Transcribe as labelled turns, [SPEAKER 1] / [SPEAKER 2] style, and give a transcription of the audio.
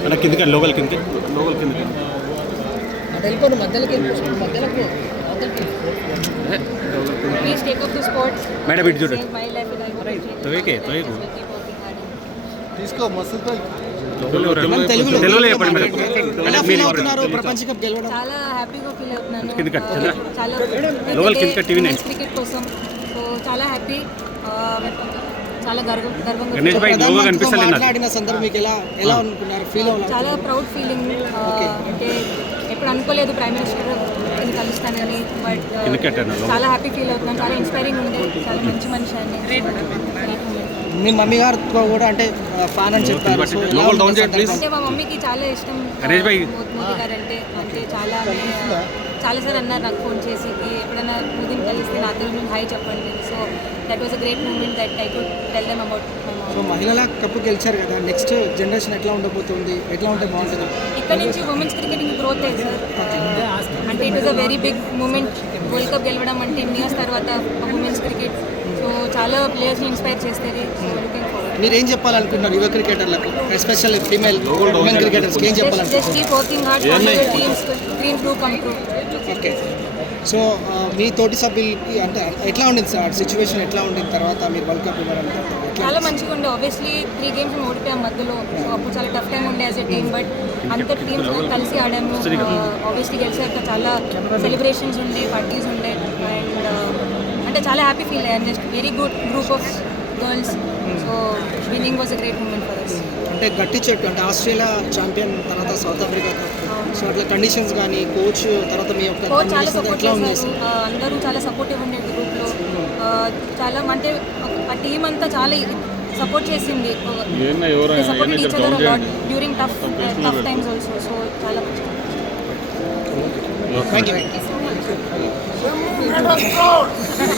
[SPEAKER 1] అన్న కిందకి లోకల్ కిందకి
[SPEAKER 2] Please take up the sports.
[SPEAKER 1] Madam ఇటు చూడు
[SPEAKER 2] Save my life and I hope it changes.
[SPEAKER 1] తోయకే
[SPEAKER 2] Keep working hard.
[SPEAKER 3] తీసుకో మస్తు
[SPEAKER 1] తెలుగులో చెప్పండి మేడం
[SPEAKER 4] ఎలా ఫీల్ అవుతున్నారు ప్రపంచ కప్ గెలవడం?
[SPEAKER 2] చాలా హ్యాపీగా ఫీల్ అవుతున్నాను.
[SPEAKER 1] కిందకి చంద్ర
[SPEAKER 2] చాలా
[SPEAKER 1] లోకల్ కిందకి టీవీ నైన్
[SPEAKER 2] క్రికెట్ కోసం సో చాలా హ్యాపీ చాలా గర్వంగా
[SPEAKER 1] గణేష్ భాయ్ లోగో కనిపిస్తలేదు నాకు.
[SPEAKER 4] మాట్లాడిన సందర్భం మీకు ఎలా అనుకున్నారు? ఫీల్ అవ్వాలి
[SPEAKER 2] చాలా ప్రౌడ్ ఫీలింగ్ అంటే ఎప్పుడు అనుకోలేదు ప్రైమ్ మినిస్టర్ కలుస్తాను కానీ బట్ చాలా హ్యాపీ ఫీల్ అవుతున్నాను. చాలా ఇన్స్పైరింగ్ ఉంది. చాలా మంచి మనిషి అని
[SPEAKER 4] మీ మమ్మీ గారితో కూడా అంటే ఫ్యాన్ అని చెప్పారు. సో ఎలా ఉంది సందర్భం?
[SPEAKER 2] అంటే మా మమ్మీకి చాలా ఇష్టం
[SPEAKER 1] గణేష్ భాయ్.
[SPEAKER 2] మోదీ గారు అంటే చాలాసార్లు అన్నారు నాకు ఫోన్ చేసి ఎప్పుడైనా మోదీని కలిస్తే నాతో హై చెప్పండి. So that was a great moment that I could tell them about my mom.
[SPEAKER 4] So మహిళల కప్పు గెలిచారు కదా, నెక్స్ట్ జనరేషన్ ఎట్లా ఉండబోతుంది, ఎట్లా ఉంటే బాగుంటుంది?
[SPEAKER 2] ఇక్కడ నుంచి ఉమెన్స్ క్రికెటింగ్ గ్రోత్ అయ్యి సార్ అంటే it is a very big moment. World cup గెలవడం అంటే ఇన్ని ఇయర్స్ తర్వాత ఉమెన్స్ క్రికెట్ సో చాలా ప్లేయర్స్ని ఇన్స్పైర్ చేస్తుంది. So looking forward.
[SPEAKER 4] మీరు ఏం చెప్పాలనుకుంటున్నారు యువ క్రికెటర్లకు, ఎస్పెషల్లీ ఫీమేల్ ఉమెన్ క్రికెటర్స్కి ఏం చెప్పాలనుకుంటున్నారు?
[SPEAKER 2] Just keep working hard for your dreams do come true.
[SPEAKER 4] Okay. So మీ తోటి సభ్యులకి అంటే ఎట్లా ఉండింది సార్ సిచ్యువేషన్, ఎట్లా ఉండింది తర్వాత మీరు వరల్డ్ కప్ ఇవ్వడం?
[SPEAKER 2] చాలా మంచిగా ఉండే. ఆబ్వియస్లీ 3 games ఓడిపోయాం మధ్యలో. సో అప్పుడు చాలా టఫ్ టైం ఉండే యాజ్ ఎ టీమ్. బట్ అంత టీమ్స్ కలిసి ఆడాము. ఆబ్వియస్లీ గెలిచాక చాలా సెలబ్రేషన్స్ ఉండే, పార్టీస్ ఉండే అండ్ అంటే చాలా హ్యాపీ ఫీల్ అయ్యాను. Next very good group of girls. So winning was a great moment for us.
[SPEAKER 4] అంటే గట్టి చెట్టు అంటే ఆస్ట్రేలియా ఛాంపియన్ తర్వాత సౌత్ ఆఫ్రికా కప్. సో అట్లా కండిషన్స్ కానీ కోచ్ తర్వాత మీ యొక్క
[SPEAKER 2] కోచ్ చాలా సపోర్ట్
[SPEAKER 4] ఎట్లా ఉంది?
[SPEAKER 2] చేశారు. అందరూ చాలా సపోర్టివ్ ఉండేది గ్రూప్లో. చాలా అంటే ఆ టీం అంతా చాలా సపోర్ట్ చేసింది. Support each other a lot during tough times also. So చాలా
[SPEAKER 4] థ్యాంక్ యూ.